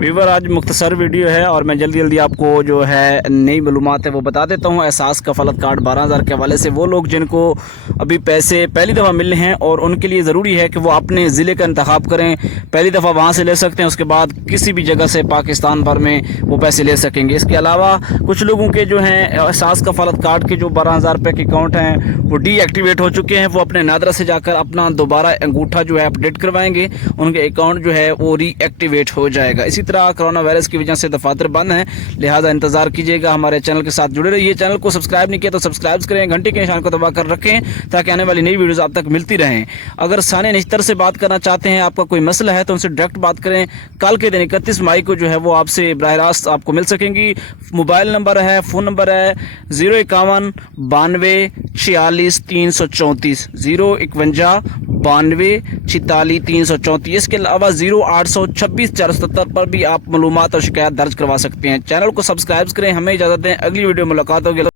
Viewer, आज मुख्तसर video है और मैं जल्दी आपको जो है नई मालूमात है वो बता देता हूँ। एहसास कफालत कार्ड 12,000 के हवाले से वो लोग जिनको अभी पैसे पहली दफ़ा मिलने हैं और उनके लिए ज़रूरी है कि वो अपने ज़िले का इंतखाब करें। पहली दफ़ा वहाँ से ले सकते हैं, उसके बाद किसी भी जगह से पाकिस्तान भर में वो पैसे ले सकेंगे। इसके अलावा कुछ लोगों के जो हैं एहसास कफालत कार्ड के जो 12,000 रुपये के अकाउंट हैं वो डीएक्टिवेट हो चुके हैं। वो अपने नादरा से जाकर अपना दोबारा अंगूठा जो है अपडेट करवाएंगे, उनके अकाउंट जो है वो रीएक्टिवेट हो जाएगा। इसी तरह कोरोना वायरस की वजह से दफातर बंद हैं, लिहाजा इंतजार कीजिएगा। हमारे चैनल के साथ जुड़े रहिए। चैनल को सब्सक्राइब नहीं किया तो सब्सक्राइब करें, घंटे के निशान को दबा कर रखें ताकि आने वाली नई वीडियोस आप तक मिलती रहें। अगर सानिया निश्तर से बात करना चाहते हैं, आपका कोई मसला है तो उनसे डायरेक्ट बात करें। कल के दिन 31 मई को जो है वो आपसे बराह रास्त आपको मिल सकेंगी। मोबाइल नंबर है, फ़ोन नंबर है 051 92 46 334 051 92 46 334। इसके अलावा 0826 477 पर भी आप मालूमात और शिकायत दर्ज करवा सकते हैं। चैनल को सब्सक्राइब करें। हमें इजाज़त दें, अगली वीडियो में मुलाकात होगी।